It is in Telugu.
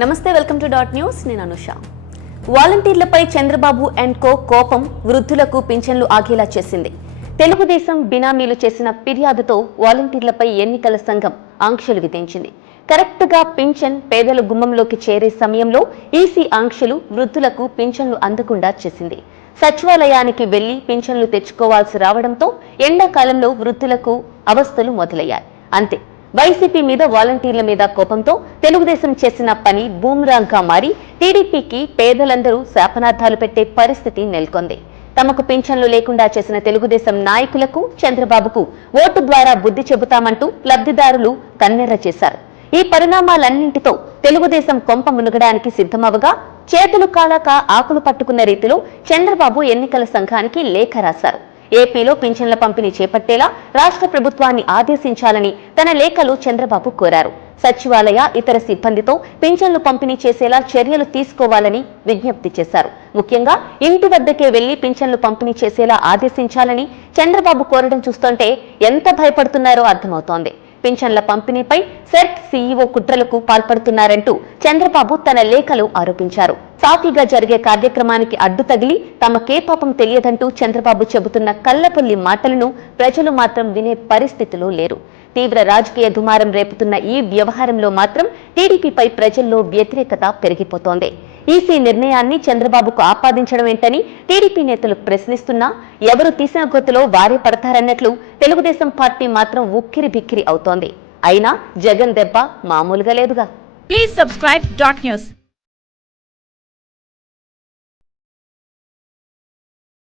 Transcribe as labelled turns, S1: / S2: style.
S1: నమస్తే వెల్కమ్ టు డాట్ న్యూస్. నేను అనుష. వాలంటీర్లపై చంద్రబాబు అండ్ కో కోపం వృద్ధులకు పింఛన్లు ఆగేలా చేసింది. తెలుగుదేశం బినామీలు చేసిన ఫిర్యాదుతో వాలంటీర్లపై ఎన్నికల సంఘం ఆంక్షలు విధించింది. కరెక్ట్గా పింఛన్ పేదల గుమ్మంలోకి చేరే సమయంలో ఈసీ ఆంక్షలు వృద్ధులకు పింఛన్లు అందకుండా చేసింది. సచివాలయానికి వెళ్ళి పింఛన్లు తెచ్చుకోవాల్సి రావడంతో ఎండాకాలంలో వృద్ధులకు అవస్థలు మొదలయ్యాయి. అంతే వైసీపీ మీద వాలంటీర్ల మీద కోపంతో తెలుగుదేశం చేసిన పని బూమ్రాంగ్గా మారి టీడీపీకి పేదలందరూ శాపనార్థాలు పెట్టే పరిస్థితి నెలకొంది. తమకు పింఛన్లు లేకుండా చేసిన తెలుగుదేశం నాయకులకు చంద్రబాబుకు ఓటు ద్వారా బుద్ధి చెబుతామంటూ లబ్ధిదారులు కన్నెర్ర చేశారు. ఈ పరిణామాలన్నింటితో తెలుగుదేశం కొంప మునగడానికి సిద్ధమవగా చేతులు కాలాక ఆకులు పట్టుకున్న రీతిలో చంద్రబాబు ఎన్నికల సంఘానికి లేఖ రాశారు. ఏపీలో పింఛన్ల పంపిణీ చేపట్టేలా రాష్ట్ర ప్రభుత్వాన్ని ఆదేశించాలని తన లేఖలో చంద్రబాబు కోరారు. సచివాలయ ఇతర సిబ్బందితో పింఛన్లు పంపిణీ చేసేలా చర్యలు తీసుకోవాలని విజ్ఞప్తి చేశారు. ముఖ్యంగా ఇంటి వద్దకే వెళ్ళి పింఛన్లు పంపిణీ చేసేలా ఆదేశించాలని చంద్రబాబు కోరడం చూస్తుంటే ఎంత భయపడుతున్నారో అర్థమవుతోంది. పింఛన్ల పంపిణీపై సెర్ట్ సీఈఓ కుట్రలకు పాల్పడుతున్నారంటూ చంద్రబాబు తన లేఖలో ఆరోపించారు. సాఫీగా జరిగే కార్యక్రమానికి అడ్డు తగిలి తమకే పాపం తెలియదంటూ చంద్రబాబు చెబుతున్న కల్లపల్లి మాటలను ప్రజలు మాత్రం వినే పరిస్థితిలో లేరు. తీవ్ర రాజకీయ దుమారం రేపుతున్న ఈ వ్యవహారంలో మాత్రం టీడీపీపై ప్రజల్లో వ్యతిరేకత పెరిగిపోతోంది. ఈసీ నిర్ణయాన్ని చంద్రబాబుకు ఆపాదించడం ఏంటని టీడీపీ నేతలు ప్రశ్నిస్తున్నా ఎవరు తీసిన గొత్తులో వారే పడతారన్నట్లు తెలుగుదేశం పార్టీ మాత్రం ఉక్కిరి బిక్కిరి అవుతోంది. అయినా జగన్ దెబ్బ మామూలుగా లేదుగా.
S2: Please subscribe dot news